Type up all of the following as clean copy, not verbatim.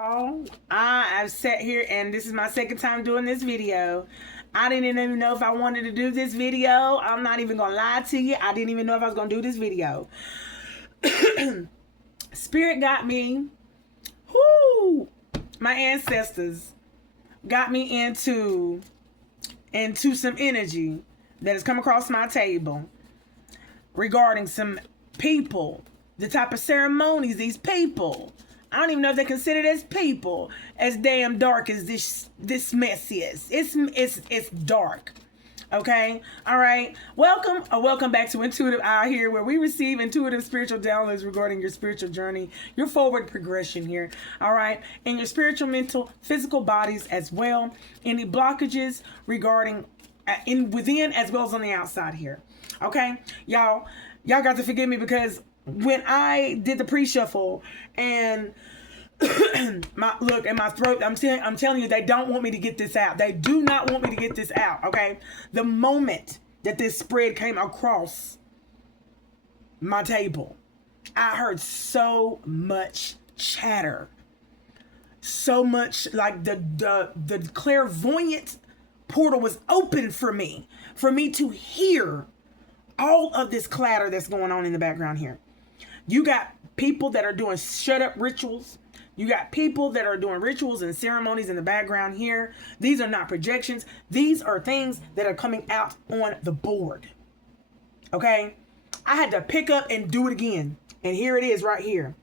Oh, I have sat here and this is my second time doing this video. I didn't even know if I wanted to do this video. I'm not even gonna lie to you. I didn't even know if I was gonna do this video. Spirit got me. Whoo! My ancestors got me into some energy that has come across my table regarding some people, the type of ceremonies these people. I don't even know if they consider it as people, as damn dark as this mess is. It's dark. Okay, all right. Welcome back to Intuitive Eye here, where we receive intuitive spiritual downloads regarding your spiritual journey, your forward progression here. All right, and your spiritual, mental, physical bodies as well. Any blockages regarding within as well as on the outside here. Okay, y'all got to forgive me because when I did the pre-shuffle and my throat, I'm telling you, they don't want me to get this out. They do not want me to get this out. Okay, the moment that this spread came across my table, I heard so much chatter, so much like the clairvoyant portal was open for me to hear all of this clatter that's going on in the background here. You got people that are doing shut up rituals. You got people that are doing rituals and ceremonies in the background here. These are not projections. These are things that are coming out on the board. Okay? I had to pick up and do it again. And here it is right here.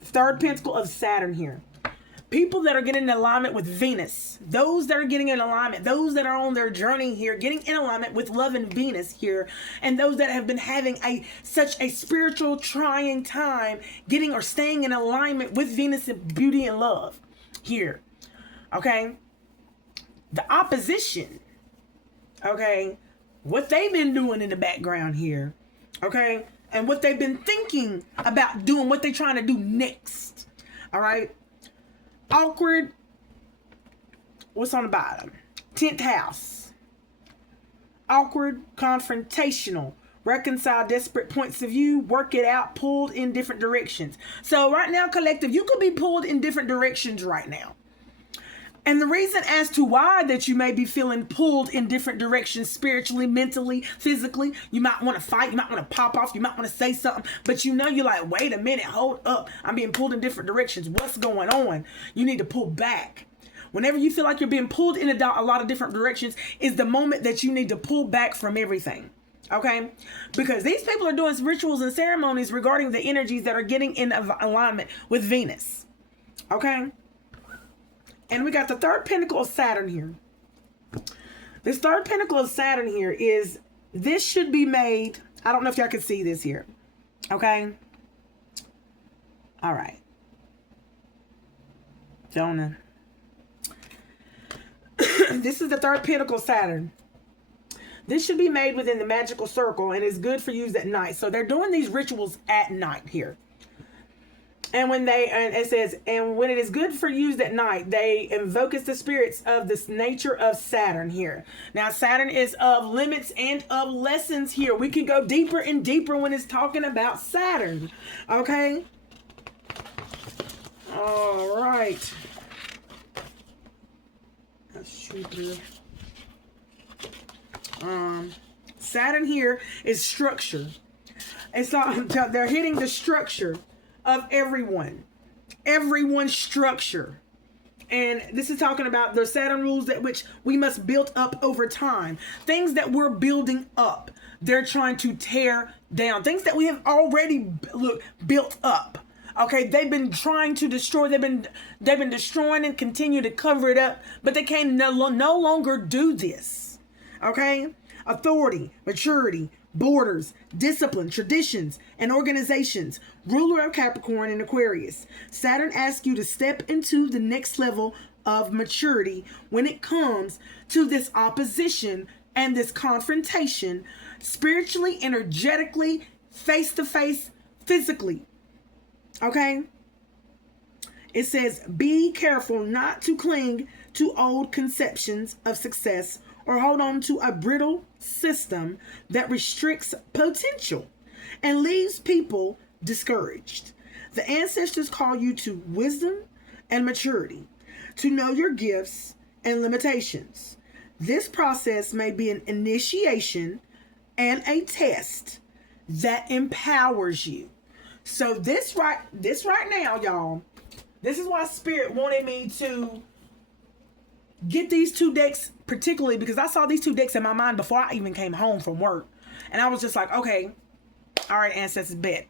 Third pentacle of Saturn here. People that are getting in alignment with Venus, those that are getting in alignment, those that are on their journey here, getting in alignment with love and Venus here, and those that have been having such a spiritual trying time getting or staying in alignment with Venus and beauty and love here. Okay? The opposition, okay, what they've been doing in the background here, okay, and what they've been thinking about doing, what they're trying to do next, all right? Awkward. What's on the bottom? 10th house. Awkward, confrontational, reconcile desperate points of view, work it out, pulled in different directions. So right now, collective, you could be pulled in different directions right now. And the reason as to why that you may be feeling pulled in different directions spiritually, mentally, physically, you might want to fight, you might want to pop off, you might want to say something, but you know you're like, wait a minute, hold up, I'm being pulled in different directions. What's going on? You need to pull back. Whenever you feel like you're being pulled in a lot of different directions is the moment that you need to pull back from everything. Okay? Because these people are doing rituals and ceremonies regarding the energies that are getting in alignment with Venus. Okay? And we got the third pentacle of Saturn here. This third pentacle of Saturn here is, this should be made, I don't know if y'all can see this here. Okay? All right. Jonah. This is the third pentacle of Saturn. This should be made within the magical circle and is good for use at night. So they're doing these rituals at night here. And when it says, and when it is good for use at night, they invoke the spirits of this nature of Saturn here. Now, Saturn is of limits and of lessons here. We can go deeper and deeper when it's talking about Saturn. Okay? All right. Let's shoot here. Saturn here is structure. It's not, they're hitting the structure of everyone's structure. And this is talking about the Saturn rules that which we must build up over time. Things that we're building up, they're trying to tear down. Things that we have already built up. Okay, they've been trying to destroy. They've been destroying and continue to cover it up, but they can no longer do this. Okay, authority, maturity, borders, discipline, traditions, and organizations. Ruler of Capricorn and Aquarius. Saturn asks you to step into the next level of maturity when it comes to this opposition and this confrontation, spiritually, energetically, face-to-face, physically. Okay? It says, be careful not to cling to old conceptions of success or hold on to a brittle system that restricts potential and leaves people discouraged. The ancestors call you to wisdom and maturity, to know your gifts and limitations. This process may be an initiation and a test that empowers you. So this right now, y'all, this is why Spirit wanted me to get these two decks, particularly because I saw these two decks in my mind before I even came home from work. And I was just like, okay, all right, ancestors, bet.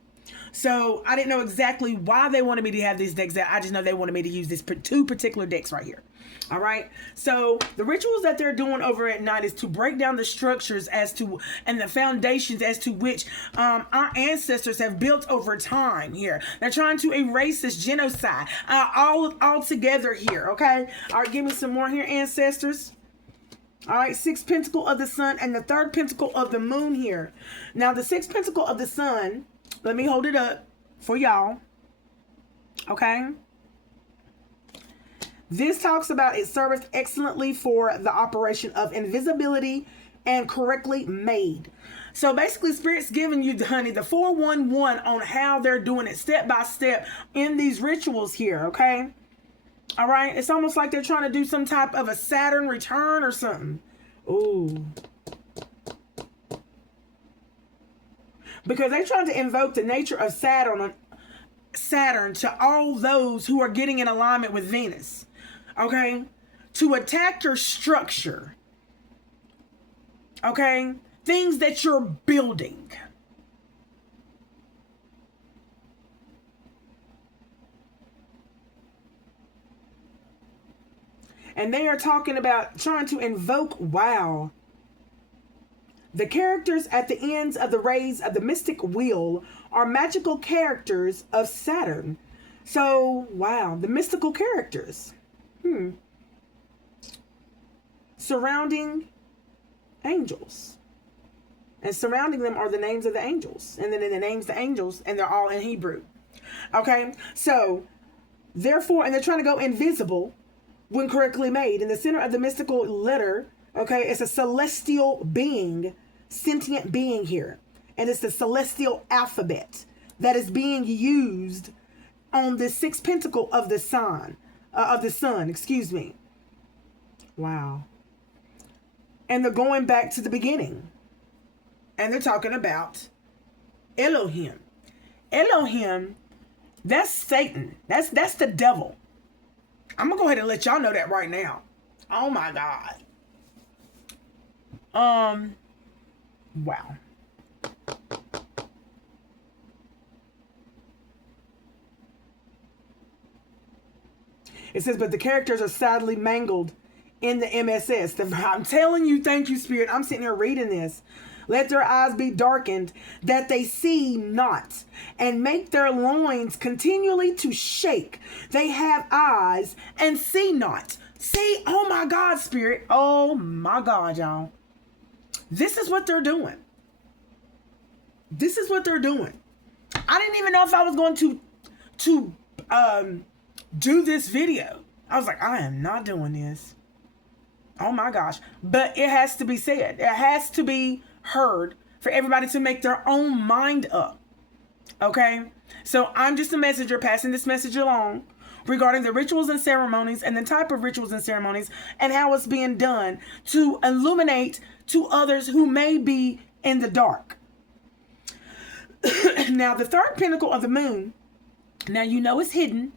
So I didn't know exactly why they wanted me to have these decks out. I just know they wanted me to use this two particular decks right here. All right. So the rituals that they're doing over at night is to break down the structures as to, and the foundations as to which our ancestors have built over time here. They're trying to erase this genocide all together here. Okay. All right. Give me some more here, ancestors. All right, sixth pentacle of the sun and the third pentacle of the moon here. Now, the sixth pentacle of the sun, let me hold it up for y'all. Okay. This talks about it serves excellently for the operation of invisibility and correctly made. So basically, Spirit's giving you, honey, the 411 on how they're doing it step by step in these rituals here. Okay. All right. It's almost like they're trying to do some type of a Saturn return or something. Ooh. Because they're trying to invoke the nature of Saturn to all those who are getting in alignment with Venus. Okay. To attack your structure. Okay. Things that you're building. And they are talking about trying to invoke, wow. The characters at the ends of the rays of the mystic wheel are magical characters of Saturn. So, wow, the mystical characters. Surrounding angels. And surrounding them are the names of the angels. And then in the names of the angels, and they're all in Hebrew. Okay, so, therefore, and they're trying to go invisible when correctly made. In the center of the mystical letter, okay, it's a celestial being, sentient being here. And it's the celestial alphabet that is being used on the sixth pentacle of the sun, excuse me. Wow. And they're going back to the beginning. And they're talking about Elohim. Elohim, that's Satan. That's the devil. I'm going to go ahead and let y'all know that right now. Oh my God. Wow. It says, but the characters are sadly mangled in the MSS. I'm telling you, thank you, Spirit. I'm sitting here reading this. Let their eyes be darkened, that they see not, and make their loins continually to shake. They have eyes and see not. See, oh my God, Spirit. Oh my God, y'all. This is what they're doing. This is what they're doing. I didn't even know if I was going to do this video. I was like, I am not doing this. Oh my gosh. But it has to be said. It has to be heard for everybody to make their own mind up. Okay? So I'm just a messenger passing this message along regarding the rituals and ceremonies and the type of rituals and ceremonies and how it's being done to illuminate to others who may be in the dark. Now, the third pinnacle of the moon, now you know it's hidden.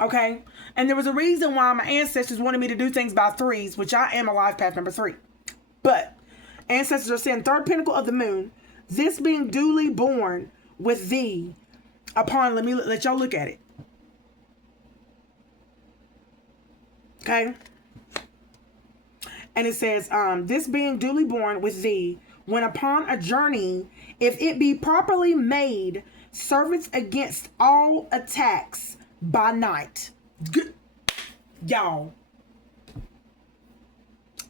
Okay? And there was a reason why my ancestors wanted me to do things by threes, which I am a life path number 3. But ancestors are saying third pinnacle of the moon, this being duly born with thee upon, let me let y'all look at it. Okay? And it says, this being duly born with thee, when upon a journey, if it be properly made, servants against all attacks by night. Y'all.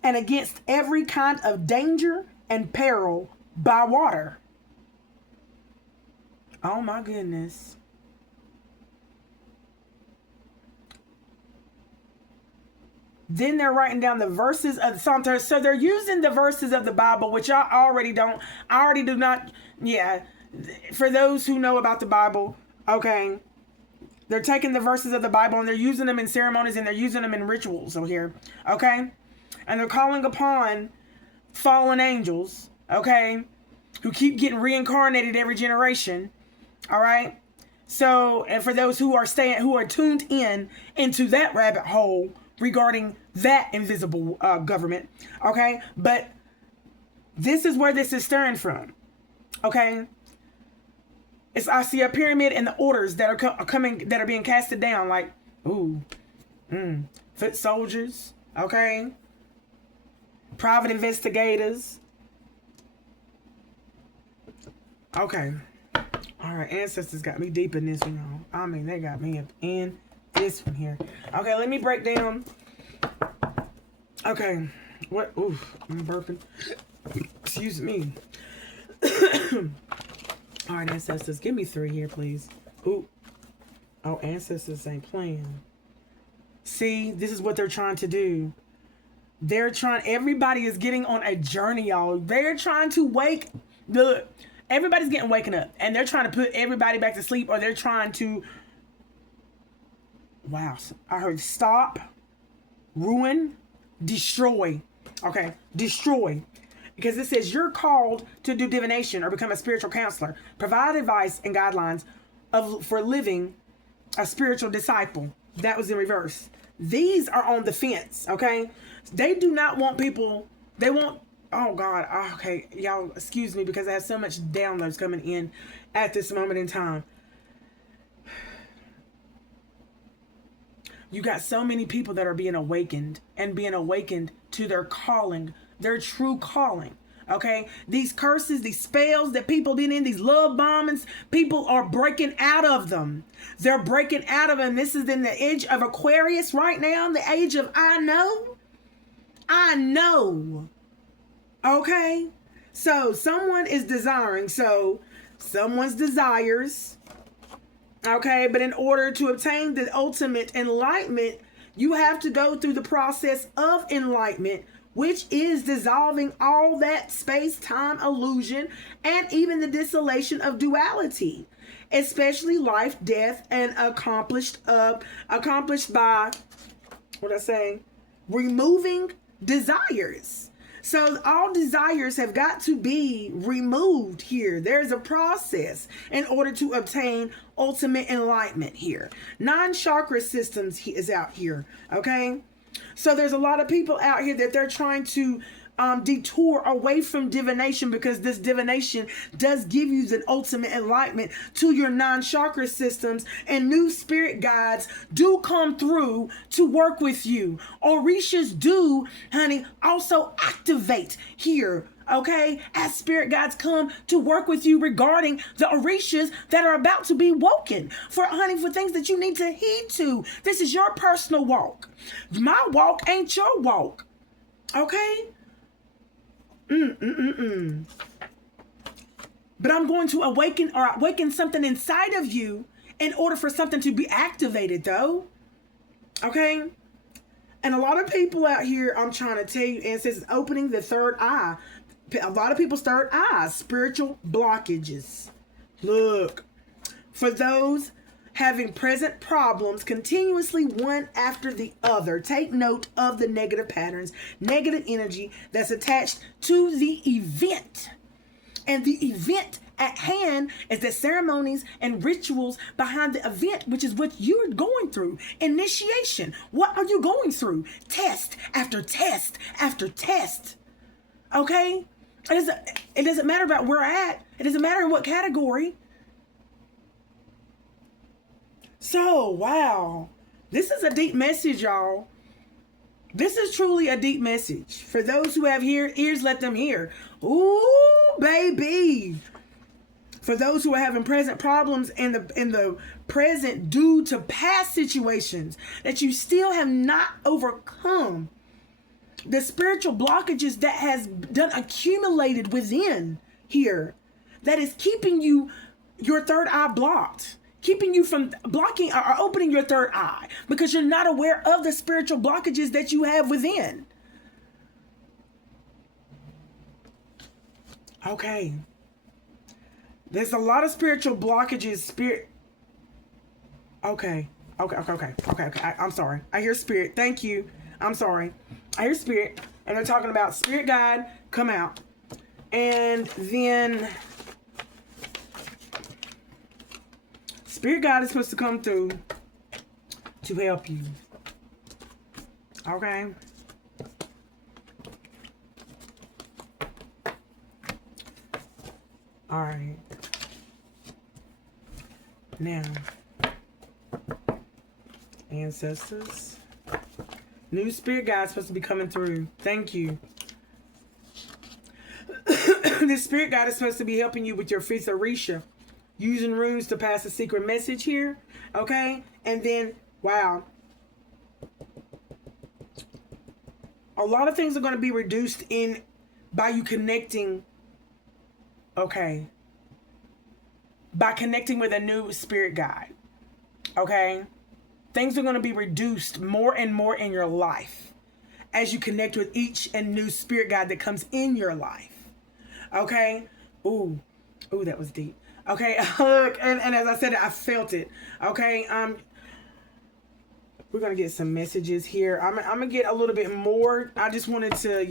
And against every kind of danger and peril by water. Oh my goodness. Then they're writing down the verses of the Psalm. So they're using the verses of the Bible, which I already do not. Yeah. For those who know about the Bible, okay. They're taking the verses of the Bible and they're using them in ceremonies and they're using them in rituals over here. Okay? And they're calling upon fallen angels, okay, who keep getting reincarnated every generation. All right? So, and for those who are tuned in into that rabbit hole regarding that invisible government, okay? But this is where this is stirring from, okay? I see a pyramid and the orders that are coming, that are being casted down, like, foot soldiers, okay? Private investigators. Okay. All right, ancestors got me deep in this one, y'all. I mean, they got me up in this one here. Okay, let me break down. Okay. What? Oof, I'm burping. Excuse me. All right, ancestors, give me 3 here, please. Ooh. Oh, ancestors ain't playing. See, this is what they're trying to do. Everybody is getting on a journey, y'all. They're trying to everybody's getting waken up. And they're trying to put everybody back to sleep, or they're trying to, wow, I heard stop, ruin, destroy. Okay, destroy. Because it says you're called to do divination or become a spiritual counselor. Provide advice and guidelines for living a spiritual disciple. That was in reverse. These are on the fence, okay? They do not want people, they want, oh God, okay, y'all, excuse me because I have so much downloads coming in at this moment in time. You got so many people that are being awakened to their calling, their true calling. Okay, these curses, these spells that people been in, these love bombings, people are breaking out of them. They're breaking out of them. This is in the age of Aquarius right now, the age of I know. Okay, so someone's desires. Okay, but in order to obtain the ultimate enlightenment, you have to go through the process of enlightenment, which is dissolving all that space-time illusion and even the dissolution of duality, especially life, death, and accomplished by, removing desires. So all desires have got to be removed here. There's a process in order to obtain ultimate enlightenment here. 9 chakra systems is out here, okay? So there's a lot of people out here that they're trying to detour away from divination, because this divination does give you the ultimate enlightenment to your 9 chakra systems, and new spirit guides do come through to work with you. Orishas do, honey, also activate here. Okay, as spirit guides come to work with you regarding the orishas that are about to be woken for things that you need to heed to. This is your personal walk. My walk ain't your walk. Okay? But I'm going to awaken something inside of you in order for something to be activated, though. Okay? And a lot of people out here, I'm trying to tell you, and it says opening the third eye. A lot of people's third eyes, spiritual blockages. Look, for those having present problems continuously one after the other, take note of the negative patterns, negative energy that's attached to the event. And the event at hand is the ceremonies and rituals behind the event, which is what you're going through. Initiation. What are you going through? Test after test after test. Okay? It doesn't matter about where we're at. It doesn't matter in what category. So, wow. This is a deep message, y'all. This is truly a deep message. For those who have ears, let them hear. Ooh, baby. For those who are having present problems in the present due to past situations that you still have not overcome, the spiritual blockages that has done accumulated within here, that is keeping your third eye blocked, keeping you from blocking or opening your third eye, because you're not aware of the spiritual blockages that you have within. Okay. There's a lot of spiritual blockages, Okay. Okay. I'm sorry. I hear spirit. Thank you. I'm sorry. I hear spirit. And they're talking about spirit guide, come out. And then spirit guide is supposed to come through to help you. Okay. All right. Now, ancestors. New spirit guide supposed to be coming through. Thank you. This spirit guide is supposed to be helping you with your fifth orisha. Using runes to pass a secret message here. Okay? And then, wow. A lot of things are going to be reduced in by you connecting. Okay. By connecting with a new spirit guide. Okay? Things are going to be reduced more and more in your life as you connect with each and new spirit guide that comes in your life. Okay? Ooh, that was deep. Okay, and as I said, I felt it. Okay, we're gonna get some messages here. I'm gonna get a little bit more. I just wanted to,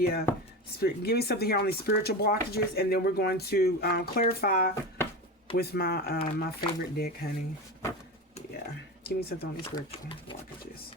give me something here on these spiritual blockages, and then we're going to clarify with my my favorite deck, honey. Yeah, give me something on these spiritual blockages.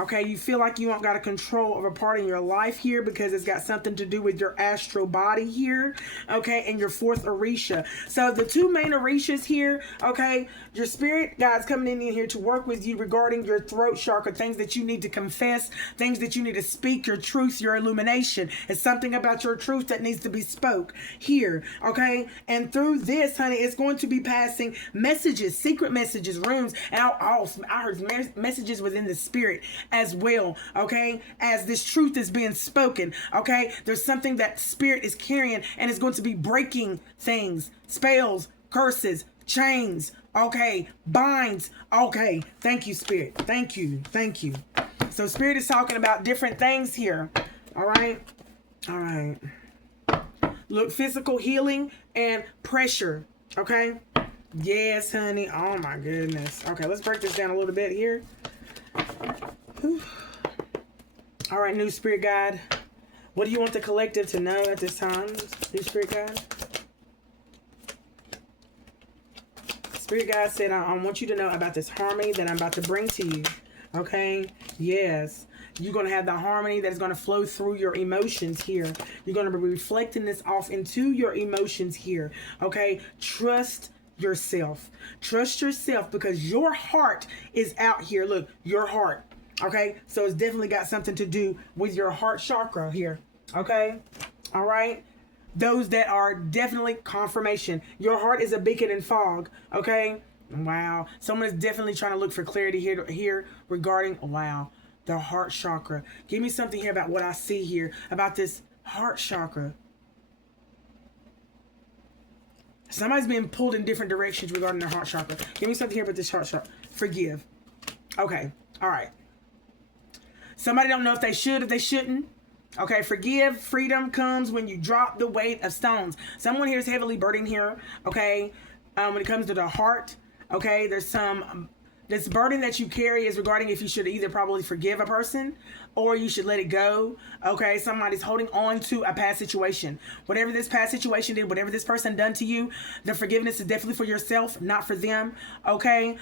Okay, you feel like you don't got a control of a part in your life here because it's got something to do with your astral body here, okay, and your fourth orisha. So the two main orishas here, okay, your spirit guide's coming in here to work with you regarding your throat chakra, things that you need to confess, things that you need to speak, your truth, your illumination. It's something about your truth that needs to be spoke here, okay? And through this, honey, it's going to be passing messages, secret messages, runes, and I heard messages within the spirit as well, okay, as this truth is being spoken, okay. There's something that spirit is carrying and is going to be breaking things, spells, curses, chains, okay, binds, okay. Thank you, spirit. Thank you. So spirit is talking about different things here. All right. Look, physical healing and pressure, okay. Yes, honey. Oh my goodness. Okay, let's break this down a little bit here. All right, new spirit guide. What do you want the collective to know at this time, new spirit guide? Spirit guide said, I want you to know about this harmony that I'm about to bring to you. Okay? Yes. You're going to have the harmony that is going to flow through your emotions here. You're going to be reflecting this off into your emotions here. Okay? Trust yourself. Trust yourself because your heart is out here. Look, your heart. Okay, so it's definitely got something to do with your heart chakra here. Okay, all right. Those that are definitely confirmation. Your heart is a beacon in fog. Okay, wow. Someone is definitely trying to look for clarity here regarding the heart chakra. Give me something here about what I see here about this heart chakra. Somebody's being pulled in different directions regarding their heart chakra. Give me something here about this heart chakra. Forgive. Okay, all right. Somebody don't know if they should, if they shouldn't. Okay, forgive. Freedom comes when you drop the weight of stones. Someone here is heavily burdened here. Okay, when it comes to the heart. Okay, there's this burden that you carry is regarding if you should either probably forgive a person or you should let it go. Okay, somebody's holding on to a past situation. Whatever this past situation did, whatever this person done to you, the forgiveness is definitely for yourself, not for them. Okay,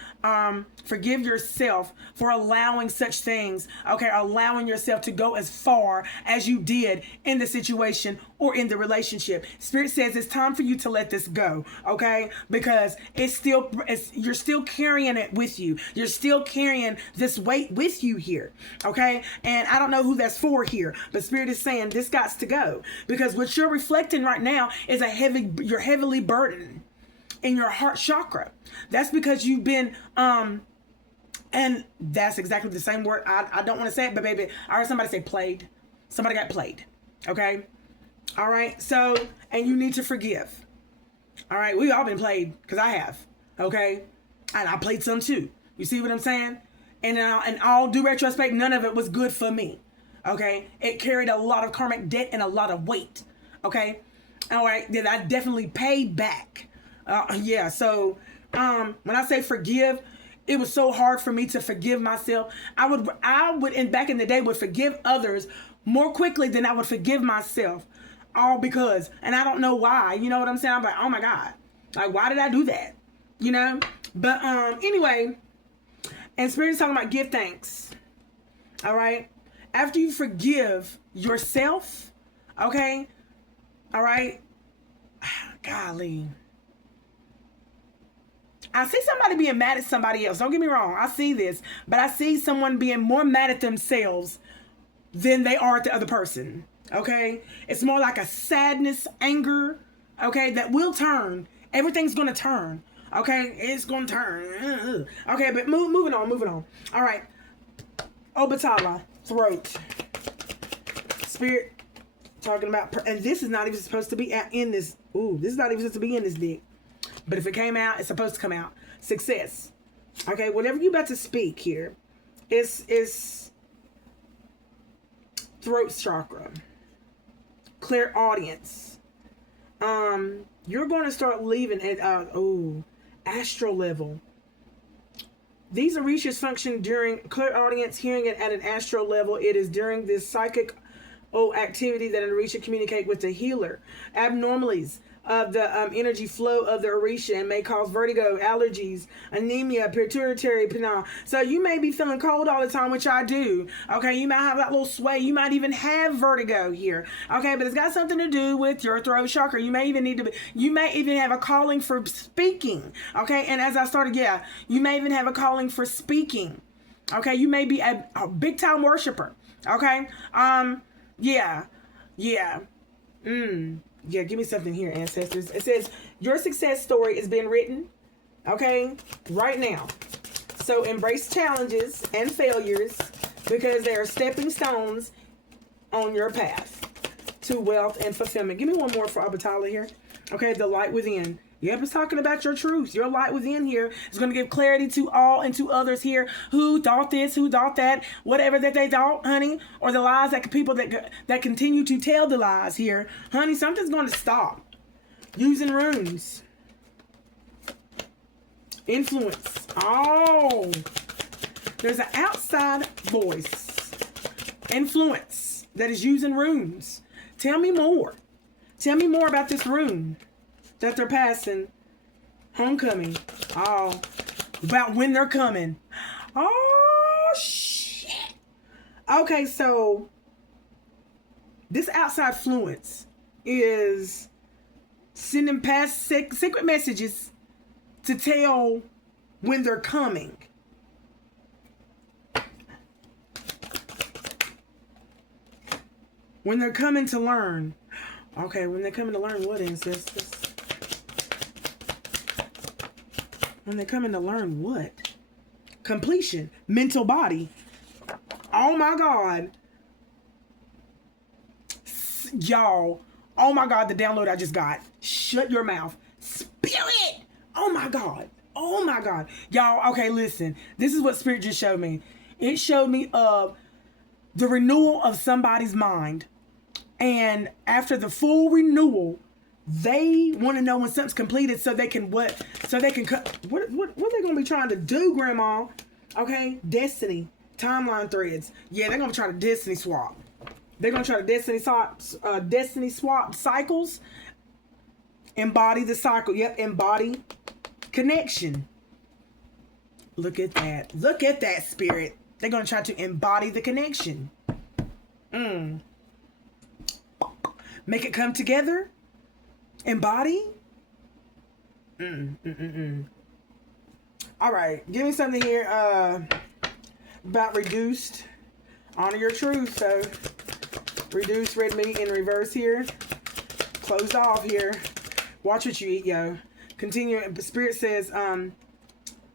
forgive yourself for allowing such things. Okay, allowing yourself to go as far as you did in the situation or in the relationship. Spirit says it's time for you to let this go. Okay, because you're still carrying it with you. You're still carrying this weight with you here. Okay, and I don't know who that's for here, but Spirit is saying this got to go because what you're reflecting right now is you're heavily burdened in your heart chakra. That's because you've been and that's exactly the same word. I don't want to say it, but baby, I heard somebody say played. Somebody got played. Okay, all right. So, and you need to forgive. All right, we all been played because I have. Okay, and I played some too. You see what I'm saying? And in all due retrospect, none of it was good for me. Okay? It carried a lot of karmic debt and a lot of weight. Okay? All right? That I definitely paid back. Yeah. So when I say forgive, it was so hard for me to forgive myself. I would, and back in the day, would forgive others more quickly than I would forgive myself. All because, and I don't know why. You know what I'm saying? I'm like, oh my God, like why did I do that? You know. But anyway, and Spirit is talking about give thanks. All right. After you forgive yourself, okay. All right. Golly. I see somebody being mad at somebody else. Don't get me wrong. I see this. But I see someone being more mad at themselves than they are at the other person. Okay? It's more like a sadness, anger, okay, that will turn. Everything's going to turn. Okay? It's going to turn. Okay, but moving on. All right. Obatala, throat. Spirit talking about, and this is not even supposed to be in this. Ooh, this is not even supposed to be in this dick. But if it came out, it's supposed to come out. Success. Okay, whatever you're about to speak here is throat chakra. Clear audience. You're going to start leaving at astral level. These orishas function during clear audience, hearing it at an astral level. It is during this psychic activity that an orisha communicate with the healer. Abnormalities of the energy flow of the orisha and may cause vertigo, allergies, anemia, pituitary penile. So you may be feeling cold all the time, which I do. Okay, you might have that little sway. You might even have vertigo here. Okay, but it's got something to do with your throat chakra. You may even have a calling for speaking. Okay, and as I started, you may even have a calling for speaking. Okay, you may be a big time worshiper. Okay, yeah. Yeah, give me something here, ancestors. It says, your success story is being written, okay, right now. So embrace challenges and failures because they are stepping stones on your path to wealth and fulfillment. Give me one more for Abatala here. Okay, the light within. Yep, it's talking about your truth. Your light within here is going to give clarity to all and to others here who thought this, who thought that, whatever that they thought, honey, or the lies that people that continue to tell the lies here. Honey, something's going to stop. Using runes. Influence. Oh, there's an outside voice. Influence that is using runes. Tell me more. Tell me more about this rune that they're passing. Homecoming. Oh, about when they're coming. Oh, shit. Okay, so this outside influence is sending past secret messages to tell when they're coming. When they're coming to learn. Okay, when they're coming to learn what, ancestors? When they're coming to learn what? Completion. Mental body. Oh my God. Y'all. Oh my God, the download I just got. Shut your mouth. Spirit. Oh my God. Oh my God. Y'all, okay, listen. This is what Spirit just showed me. It showed me the renewal of somebody's mind. And after the full renewal, they want to know when something's completed so they can what are they going to be trying to do, Grandma? Okay, destiny, timeline threads. Yeah, they're going to try to destiny swap. They're going to try to destiny swap cycles. Embody the cycle. Yep, embody connection. Look at that. Look at that, Spirit. They're going to try to embody the connection. Make it come together. Embody. All right, give me something here about reduced. Honor your truth. So reduced, red meat in reverse here. Closed off here. Watch what you eat, yo. Continue. Spirit says,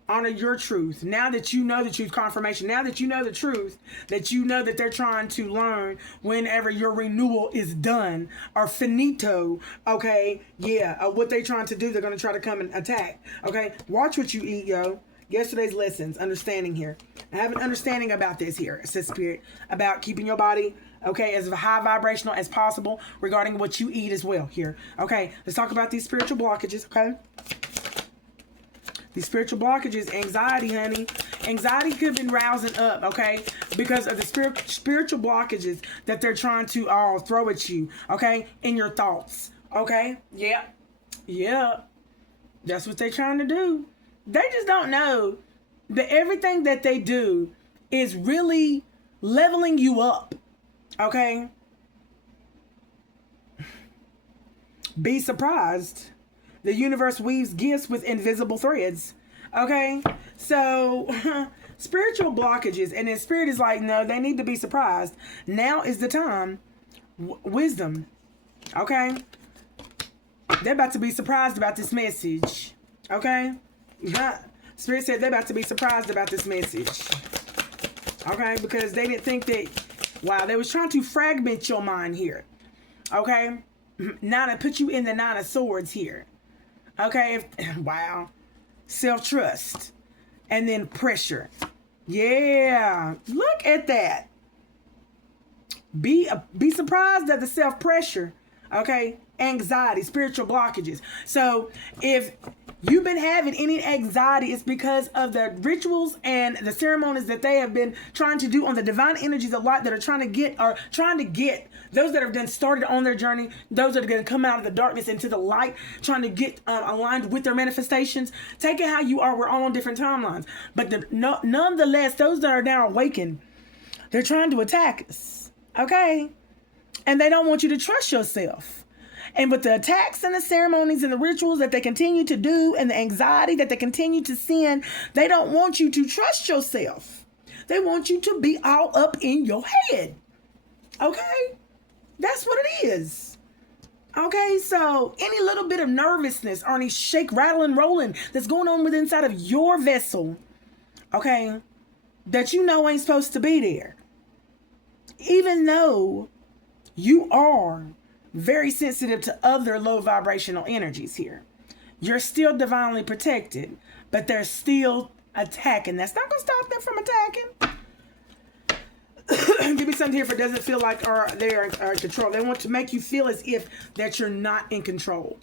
honor your truth. Now that you know the truth, confirmation. Now that you know the truth, that you know that they're trying to learn whenever your renewal is done or finito. Okay, yeah. What they trying to do, they're gonna try to come and attack. Okay, watch what you eat, yo. Yesterday's lessons, understanding here. I have an understanding about this here, says Spirit, about keeping your body Okay, as high vibrational as possible regarding what you eat as well here. Okay, let's talk about these spiritual blockages, okay? These spiritual blockages, anxiety, honey. Anxiety could have been rousing up, okay? Because of the spiritual blockages that they're trying to throw at you, okay? In your thoughts, okay? Yeah. Yeah. That's what they're trying to do. They just don't know that everything that they do is really leveling you up, okay? Be surprised. The universe weaves gifts with invisible threads, okay? So, spiritual blockages, and then spirit is like, no, they need to be surprised. Now is the time. Wisdom, okay? They're about to be surprised about this message, okay? Spirit said they're about to be surprised about this message, okay? Because they didn't think that, wow, they was trying to fragment your mind here, okay? Now to put you in the 9 of Swords here, okay? Wow. Self-trust. And then pressure. Yeah. Look at that. Be surprised at the self-pressure, okay? Anxiety, spiritual blockages. So if you've been having any anxiety, it's because of the rituals and the ceremonies that they have been trying to do on the divine energies a lot, that are trying to get those that have been started on their journey, those that are going to come out of the darkness into the light, trying to get aligned with their manifestations. Take it how you are. We're all on different timelines. But nonetheless, those that are now awakened, they're trying to attack us. Okay? And they don't want you to trust yourself. And with the attacks and the ceremonies and the rituals that they continue to do and the anxiety that they continue to send, they don't want you to trust yourself. They want you to be all up in your head. Okay? That's what it is. Okay, so any little bit of nervousness or any shake, rattle, and rolling that's going on within inside of your vessel, okay, that you know ain't supposed to be there. Even though you are very sensitive to other low vibrational energies here, you're still divinely protected, but they're still attacking. That's not going to stop them from attacking. Give me something here if it doesn't feel like they're in control. They want to make you feel as if that you're not in control.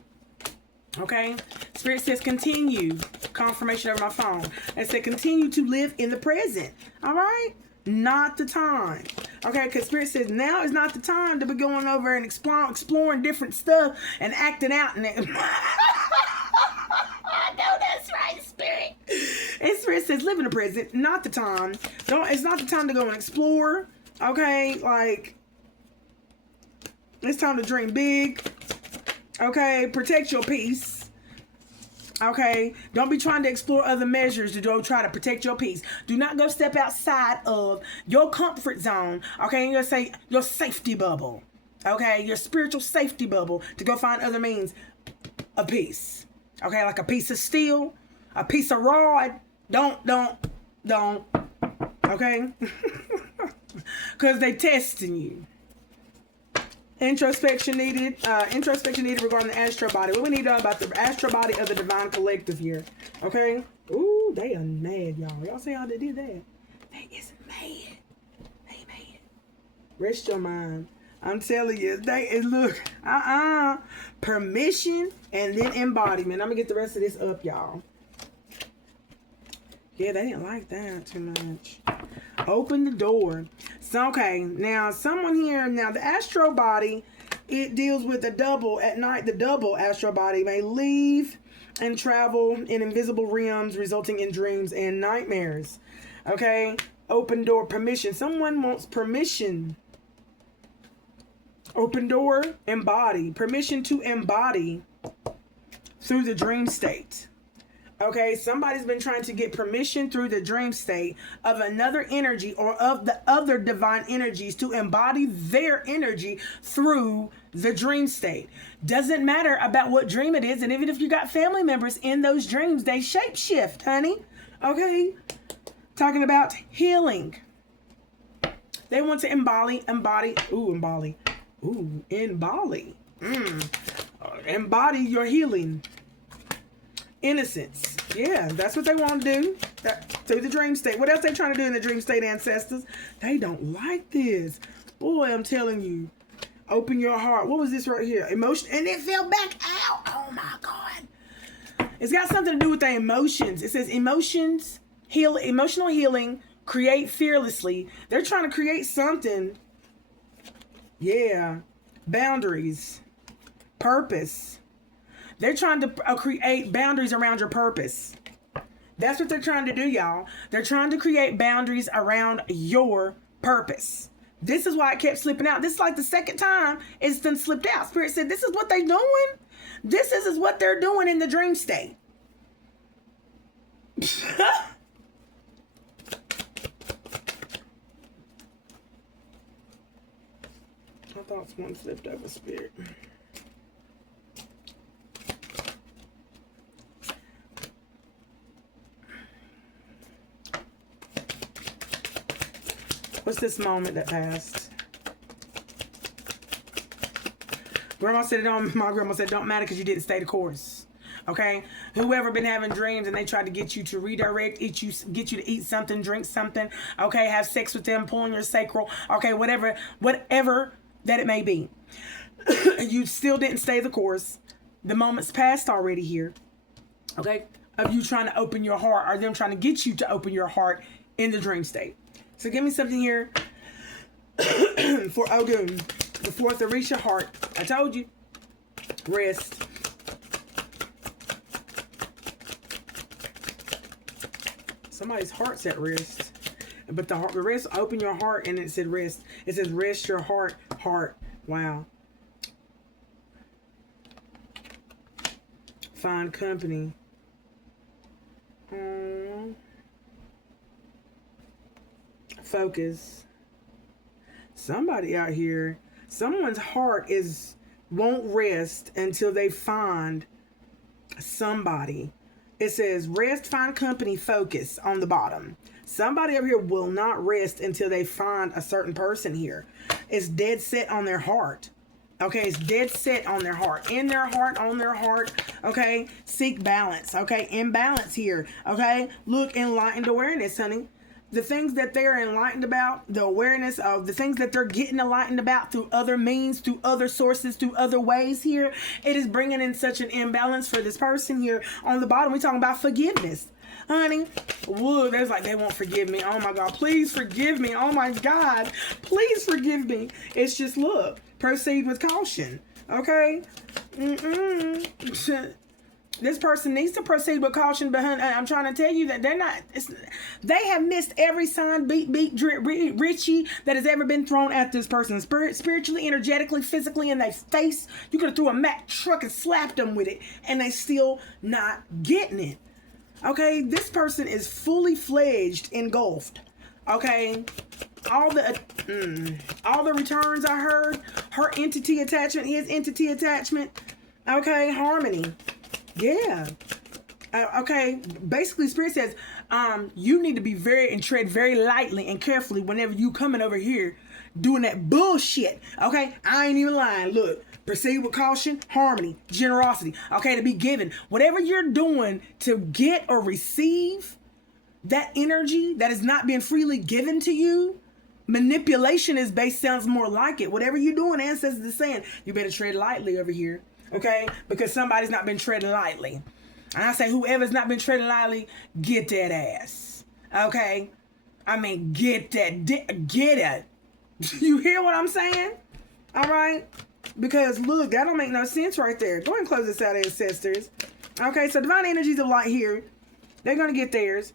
Okay? Spirit says continue. Confirmation over my phone. It said continue to live in the present. All right? Not the time. Okay? Because Spirit says now is not the time to be going over and exploring different stuff and acting out. And no, that's right, Spirit. And Spirit says live in the present, not the time. It's not the time to go and explore. Okay? Like, it's time to dream big. Okay? Protect your peace. Okay? Don't be trying to explore other measures to go try to protect your peace. Do not go step outside of your comfort zone. Okay? You're going to say your safety bubble. Okay? Your spiritual safety bubble to go find other means of peace. Okay? Like a piece of steel, a piece of rod. Don't. Okay? Because they testing you. Introspection needed regarding the astral body. What we need to know about the astral body of the divine collective here. Okay? Ooh, they are mad, y'all. Y'all see how they did that? They is mad. They mad. Rest your mind. I'm telling you, look. Permission and then embodiment. I'm going to get the rest of this up, y'all. Yeah, they didn't like that too much. Open the door. So, okay, now someone here, the astral body, it deals with the double. At night, the double astral body may leave and travel in invisible realms, resulting in dreams and nightmares. Okay, open door, permission. Someone wants permission. Open door, embody. Permission to embody through the dream state. Okay, somebody's been trying to get permission through the dream state of another energy or of the other divine energies to embody their energy through the dream state. Doesn't matter about what dream it is, and even if you got family members in those dreams, they shapeshift, honey. Okay? Talking about healing. They want to embody. Embody your healing. Innocence. Yeah, that's what they want to do. Through the dream state. What else they trying to do in the dream state, ancestors? They don't like this. Boy, I'm telling you. Open your heart. What was this right here? Emotion. And it fell back out. Oh my God. It's got something to do with the emotions. It says emotions, emotional healing, create fearlessly. They're trying to create something. Yeah. Boundaries. Purpose. They're trying to create boundaries around your purpose. That's what they're trying to do, y'all. They're trying to create boundaries around your purpose. This is why it kept slipping out. This is like the second time it's done slipped out. Spirit said, this is what they're doing. This is what they're doing in the dream state. I thought someone flipped over, Spirit. What's this moment that passed? Grandma said my grandma said it don't matter because you didn't stay the course. Okay? Whoever been having dreams and they tried to get you to redirect, get you to eat something, drink something, okay, have sex with them, pull on your sacral, okay, whatever that it may be. You still didn't stay the course. The moment's passed already here. Okay? Of you trying to open your heart or them trying to get you to open your heart in the dream state. So give me something here for Ogun, the fourth Orisha heart. I told you. Rest. Somebody's heart's at rest. But the rest, open your heart, and it said rest. It says rest your heart. Wow. Find company. Focus. Somebody out here, someone's heart won't rest until they find somebody. It says rest, find company, focus on the bottom. Somebody over here will not rest until they find a certain person here. It's dead set on their heart. Okay, it's dead set on their heart. In their heart, on their heart. Okay, seek balance. Okay, imbalance here. Okay, look, enlightened awareness, honey. The things that they're enlightened about, the awareness of the things that they're getting enlightened about through other means, through other sources, through other ways here, it is bringing in such an imbalance for this person here. On the bottom, we're talking about forgiveness. Honey, whoa, there's like, they won't forgive me. Oh my God, please forgive me. Oh my God, please forgive me. It's just, look, proceed with caution. Okay? This person needs to proceed with caution, but honey, I'm trying to tell you that they have missed every sign, beat, drip, Richie that has ever been thrown at this person. Spiritually, energetically, physically, in their face. You could have threw a Mack truck and slapped them with it, and they still not getting it. Okay, this person is fully fledged, engulfed. Okay, all the returns I heard, her entity attachment, his entity attachment. Okay, harmony. Yeah. Okay. Basically, Spirit says, you need to be tread very lightly and carefully whenever you coming over here doing that bullshit. Okay. I ain't even lying. Look, proceed with caution, harmony, generosity. Okay. To be given whatever you're doing to get or receive that energy that is not being freely given to you. Manipulation sounds more like it. Whatever you're doing, ancestors are saying, you better tread lightly over here. Okay? Because somebody's not been treading lightly. And I say, whoever's not been treading lightly, get that ass. Okay? I mean, get it. You hear what I'm saying? All right? Because, look, that don't make no sense right there. Go ahead and close this out, ancestors. Okay, so divine energies of light here. They're going to get theirs.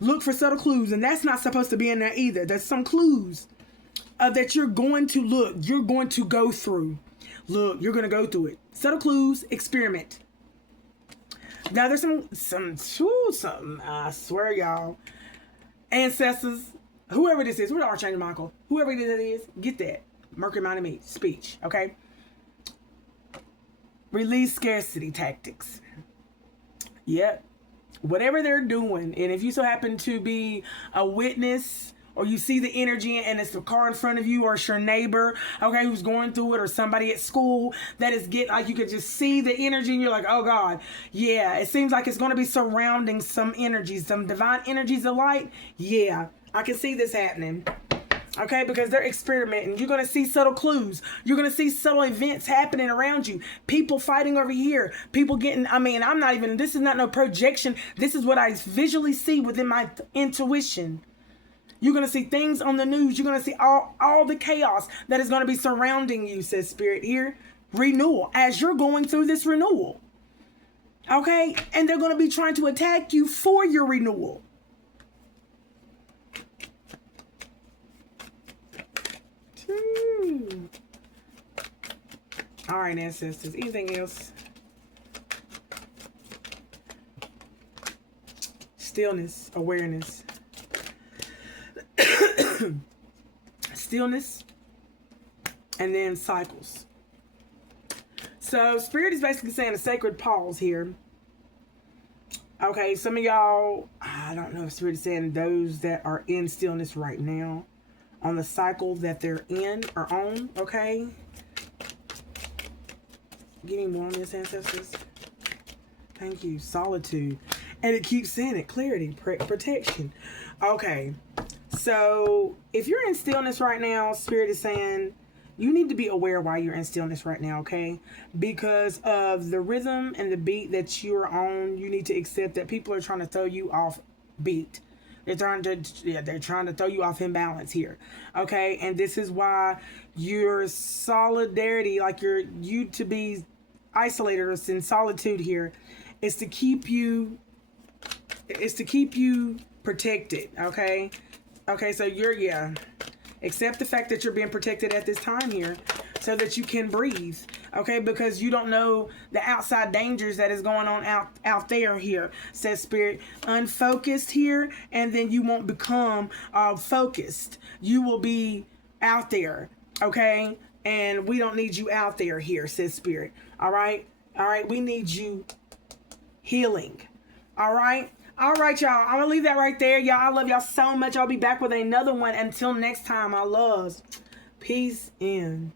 Look for subtle clues. And that's not supposed to be in there either. There's some clues that you're going to look. You're going to go through. Look, you're going to go through it. Subtle clues, experiment. Now, there's some, I swear, y'all. Ancestors, whoever this is, whoever Archangel Michael, whoever it is, get that. Mercury, mind, and me, speech, okay? Release scarcity tactics. Yep. Whatever they're doing, and if you so happen to be a witness, or you see the energy and it's the car in front of you, or it's your neighbor, okay, who's going through it, or somebody at school that is you could just see the energy and you're like, oh God, yeah, it seems like it's going to be surrounding some energies, some divine energies of light. Yeah, I can see this happening. Okay, because they're experimenting. You're going to see subtle clues. You're going to see subtle events happening around you. People fighting over here. People getting, I'm not even, this is not no projection. This is what I visually see within my intuition. You're going to see things on the news. You're going to see all the chaos that is going to be surrounding you, says Spirit here. Renewal, as you're going through this renewal. Okay? And they're going to be trying to attack you for your renewal. All right, ancestors. Anything else? Stillness, awareness. Stillness, and then cycles. So Spirit is basically saying a sacred pause here. Okay, some of y'all, I don't know if Spirit is saying those that are in stillness right now, on the cycle that they're in or on, okay? Give me more on this, ancestors. Thank you. Solitude. And it keeps saying it. Clarity. Protection. Okay. So if you're in stillness right now, Spirit is saying you need to be aware why you're in stillness right now, okay? Because of the rhythm and the beat that you're on, you need to accept that people are trying to throw you off beat. They're trying to throw you off imbalance here, okay? And this is why your solidarity, like you to be isolated or in solitude here, is to keep you protected, okay? Okay, so accept the fact that you're being protected at this time here so that you can breathe, okay? Because you don't know the outside dangers that is going on out there here, says Spirit. Unfocused here, and then you won't become focused. You will be out there, okay? And we don't need you out there here, says Spirit. All right? All right, we need you healing. All right? All right, y'all. I'm going to leave that right there. Y'all, I love y'all so much. I'll be back with another one. Until next time, I love. Peace in.